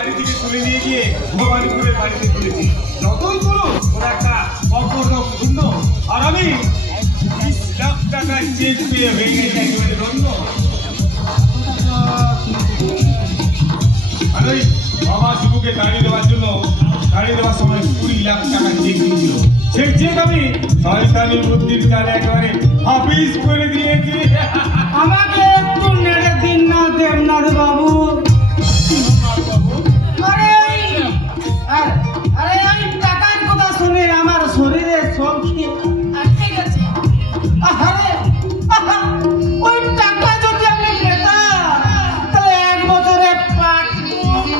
বাড়ি থেকে তুলে নিয়ে গিয়ে ভবানীপুরের বাড়িতে তুলেছি। যতই বলুন ওরা একটা অপরক শূন্য, আর আমি 20 লাখ টাকার চেক পেয়ে হয়ে গেছে একেবারে ধন্য। আর ওই বাবা শিবুকে দাঁড়িয়ে দেওয়ার জন্য দাঁড়িয়ে দেওয়ার সময় 20 লাখ টাকার চেক দিয়েছিল। সেই চেক আমি শয়তানি বুদ্ধির কালে একেবারে হাফিজ করে দিয়েছি। আমাকে একটু নেড়ে দিন না দেবনাথ বাবু। আরে ওই টাকার কথা শুনে আমার শরীরে সব আটকে গেছে। আরে ওই টাকা যদি আমি পেতাম তাহলে 1 বছরে পাট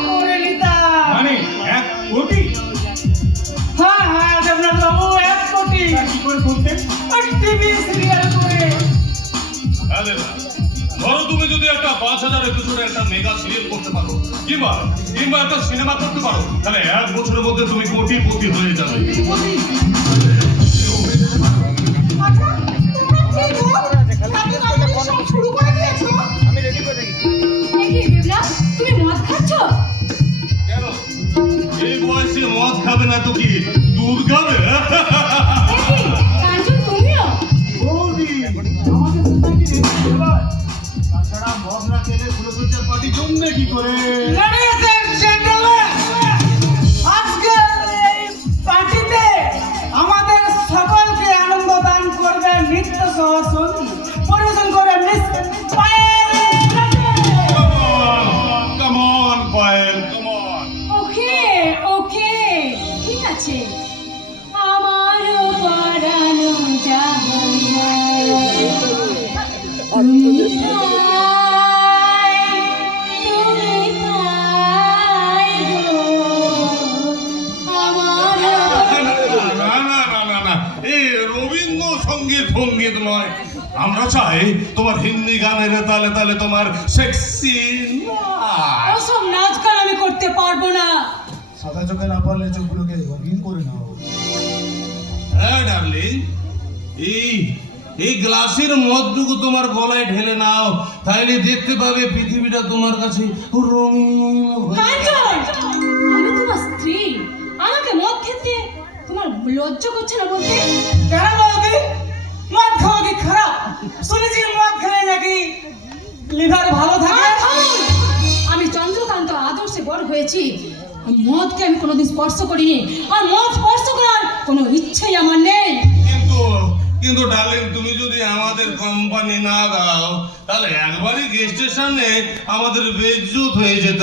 করে নিতাম। মানে 1 কোটি? হ্যাঁ দেবনাথ বাবু, 1 কোটি। কি করে করতেন? টিভি সিরিয়াল করে। ধরো তুমি যদি একটা 5,000 এপিসোডে একটা মেগা সিরিয়াল করতে পারো, কিংবা একটা সিনেমা করতে পারো, তাহলে 1 বছরের মধ্যে তুমি কোটিপতি হয়ে যাবে। তুমি মদ খাচ্ছ? কেন এই বয়সে মদ খাবে না তো কি দুধ খাবে? কাঞ্চন, তুমিও? তাছাড়া মদ না খেলে ফুলসজ্জার পার্টি জমবে কি করে? Ladies and gentlemen, আজকের এই পার্টিতে আমাদের সকলকে আনন্দ দান করবে নৃত্য সহ সঙ্গীত পরিবেশন করে miss Payel. Come on, Pael, come on. ওকে ওকে, ঠিক আছে। আমারও পরানো জাহান তুমি তাই গো আমারও। না, এই রবীন্দ্রসঙ্গীত সঙ্গীত নয়। আমরা চাই তোমার হিন্দি গানের তালে তালে তোমার সেক্সি ওসব নাচ গান আমি করতে পারবো না। সাদা চোখে না পারলে চোখগুলোকে রঙিন করে নাও। হ্যাঁ ডার্লিং, এই গ্লাসের মদটুকু তোমার গলায় ঢেলে নাও, তাইলে দেখতে পাবে পৃথিবীটা তোমার কাছে রঙিন হয়ে কাঞ্চন, আমি তোমার স্ত্রী, আমাকে মদ খেতে তোমার লজ্জা করছে না বলতে? কেন বলতি? মদ খাওয়া কি খারাপ? শুনেছি মদ খেলে নাকি লিভার ভালো থাকে। আমি চন্দ্রকান্ত আদর্শে বড় হয়েছি। মদকে আমি কোনোদিন স্পর্শ করিনি, আর মদ স্পর্শ করার কোনো ইচ্ছেই আমার নেই। কিন্তু ডার্লিং, তুমি যদি আমাদের কোম্পানি না দাও, তাহলে একবারই গেস্টের সামনে আমাদের বেইজ্জত হয়ে যেত।